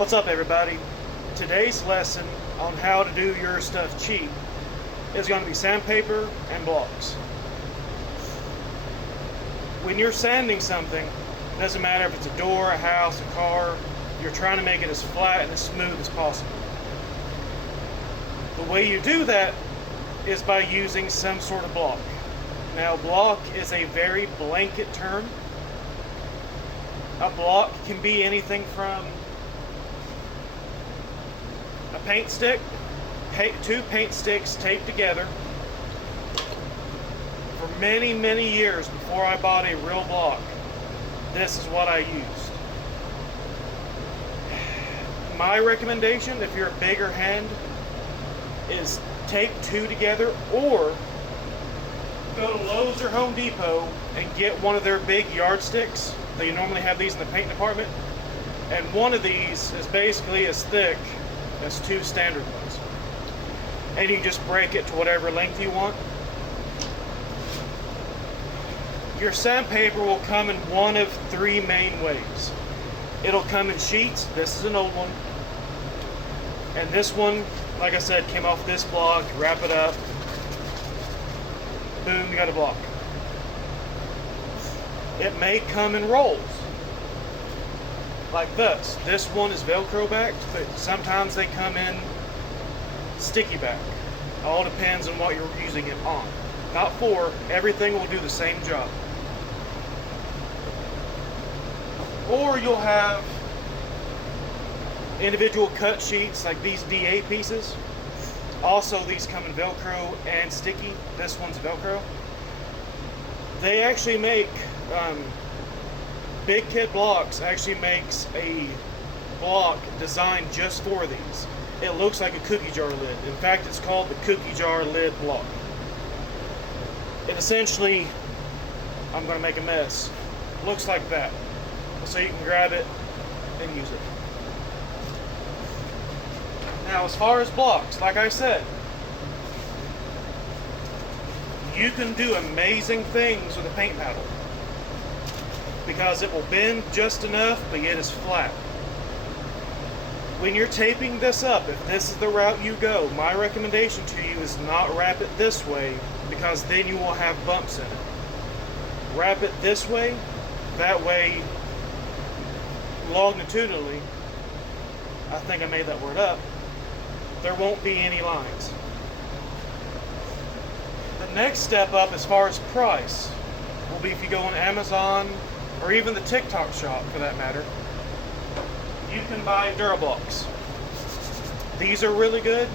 What's up, everybody? Today's lesson on how to do your stuff cheap is going to be sandpaper and blocks. When you're sanding something, it doesn't matter if it's a door, a house, a car, you're trying to make it as flat and as smooth as possible. The way you do that is by using some sort of block. Now, block is a very blanket term. A block can be anything from a paint stick, two paint sticks taped together. For many, many years before I bought a real block, this is what I used. My recommendation, if you're a bigger hand, is tape two together, or go to Lowe's or Home Depot and get one of their big yardsticks. They normally have these in the paint department, and one of these is basically as thick as two standard ones, and you just break it to whatever length you want. Your sandpaper will come in one of three main ways. It'll come in sheets. This is an old one, and this one, like I said, came off this block. Wrap it up, boom, you got a block. It may come in rolls like this. This one is Velcro backed, but sometimes they come in sticky back. All depends on what you're using it on. Not for, everything will do the same job. Or you'll have individual cut sheets like these DA pieces. Also, these come in Velcro and sticky. This one's Velcro. They actually make Big Kid Blocks actually makes a block designed just for these. It looks like a cookie jar lid. In fact, it's called the cookie jar lid block. It essentially, I'm going to make a mess, looks like that. So you can grab it and use it. Now, as far as blocks, like I said, you can do amazing things with a paint paddle, because it will bend just enough, but yet is flat. When you're taping this up, if this is the route you go, my recommendation to you is not wrap it this way, because then you will have bumps in it. Wrap it this way, that way, longitudinally, I think I made that word up, there won't be any lines. The next step up as far as price will be if you go on Amazon or even the TikTok shop for that matter, you can buy Durablocks. These are really good.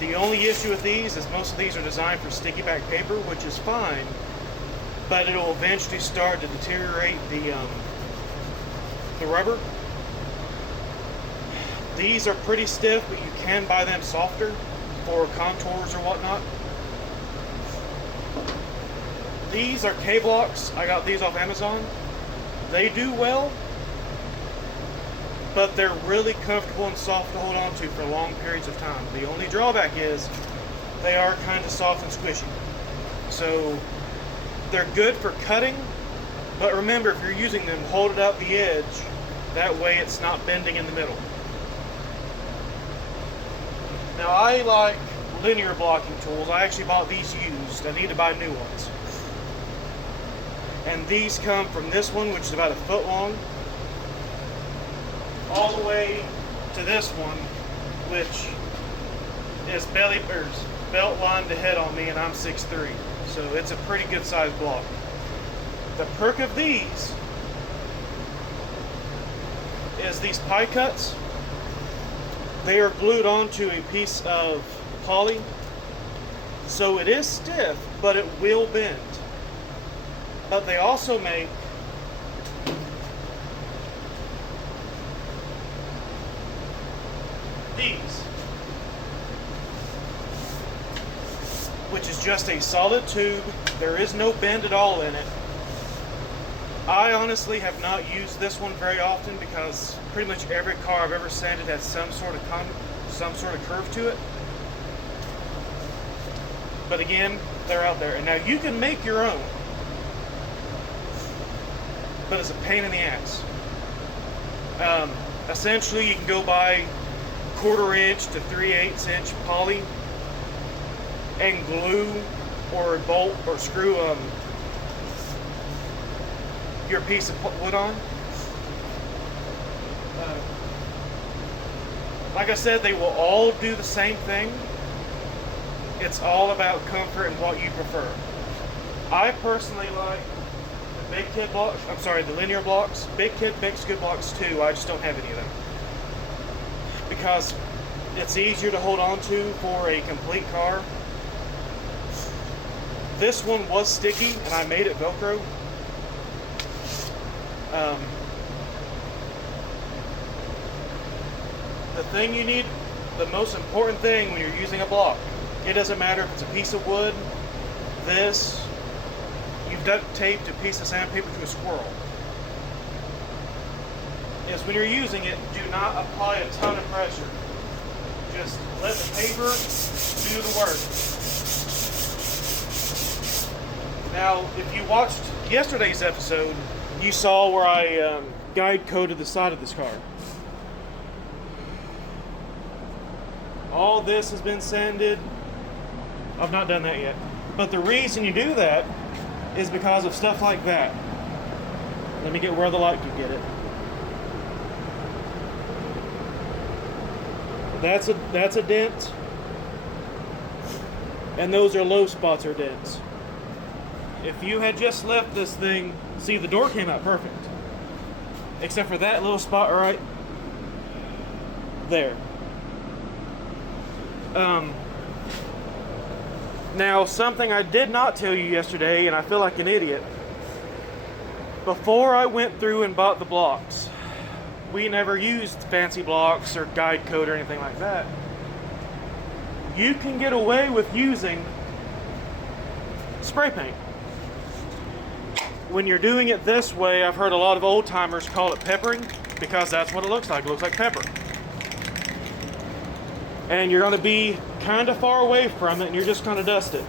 The only issue with these is most of these are designed for sticky back paper, which is fine, but it'll eventually start to deteriorate the rubber. These are pretty stiff, but you can buy them softer for contours or whatnot. These are K-Blocks. I got these off Amazon. They do well, but they're really comfortable and soft to hold on to for long periods of time. The only drawback is they are kind of soft and squishy. So they're good for cutting, but remember, if you're using them, hold it out the edge. That way it's not bending in the middle. Now, I like linear blocking tools. I actually bought these used. I need to buy new ones. And these come from this one, which is about 1 foot long, all the way to this one, which is belt line to head on me, and I'm 6'3". So it's a pretty good sized block. The perk of these is these pie cuts. They are glued onto a piece of poly, so it is stiff, but it will bend. But they also make these, which is just a solid tube. There is no bend at all in it. I honestly have not used this one very often because pretty much every car I've ever sanded has some sort of curve to it. But again, they're out there. And now you can make your own, but it's a pain in the ass. Essentially, you can go buy 1/4 inch to 3/8 inch poly and glue or bolt or screw your piece of wood on. Like I said, they will all do the same thing. It's all about comfort and what you prefer. I personally like the Big Kid blocks. I'm sorry, the linear blocks. Big Kid makes good blocks too. I just don't have any of them because it's easier to hold on to for a complete car. This one was sticky, and I made it Velcro. The thing you need, the most important thing when you're using a block, it doesn't matter if it's a piece of wood, this, you've duct taped a piece of sandpaper to a squirrel, is when you're using it, do not apply a ton of pressure. Just let the paper do the work. Now, if you watched yesterday's episode, you saw where I guide coated the side of this car. All this has been sanded. I've not done that yet. But the reason you do that is because of stuff like that. Let me get where the light can get it. That's a dent. And those are low spots or dents. If you had just left this thing, see, the door came out perfect. Except for that little spot right there. Now, something I did not tell you yesterday, and I feel like an idiot. Before I went through and bought the blocks, we never used fancy blocks or guide coat or anything like that. You can get away with using spray paint. When you're doing it this way, I've heard a lot of old timers call it peppering because that's what it looks like. It looks like pepper. And you're going to be kind of far away from it, and you're just going to dust it.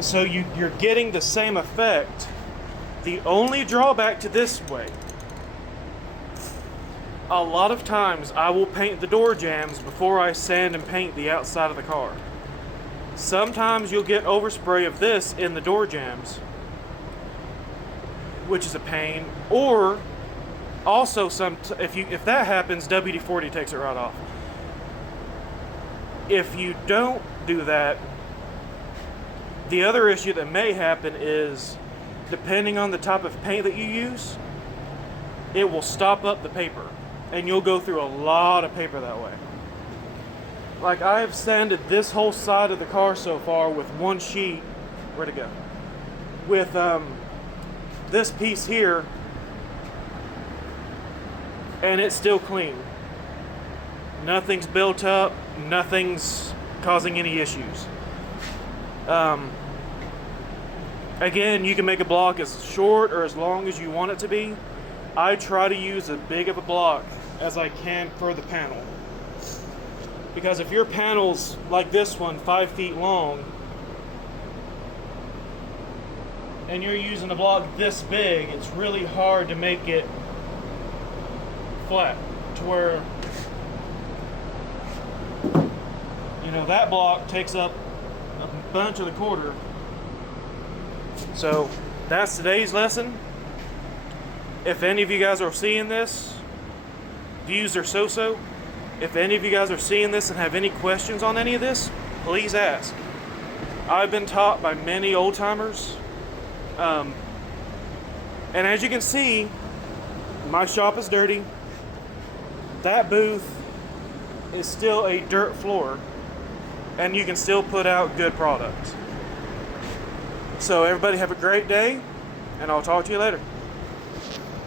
So you're getting the same effect. The only drawback to this way, a lot of times I will paint the door jambs before I sand and paint the outside of the car. Sometimes you'll get overspray of this in the door jambs, which is a pain. Or also if that happens, WD-40 takes it right off. If you don't do that, the other issue that may happen is, depending on the type of paint that you use, it will stop up the paper, and you'll go through a lot of paper that way. Like, I have sanded this whole side of the car so far with one sheet. Where'd it go? With this piece here, and it's still clean. Nothing's built up, nothing's causing any issues. Again, you can make a block as short or as long as you want it to be. I try to use as big of a block as I can for the panel. Because if your panel's like this one, 5 feet long, and you're using a block this big, it's really hard to make it flat to where, you know, that block takes up a bunch of the quarter. So that's today's lesson. If any of you guys are seeing this, views are so-so. If any of you guys are seeing this and have any questions on any of this, please ask. I've been taught by many old timers. And as you can see, my shop is dirty. That booth is still a dirt floor, and you can still put out good products. So everybody have a great day, and I'll talk to you later.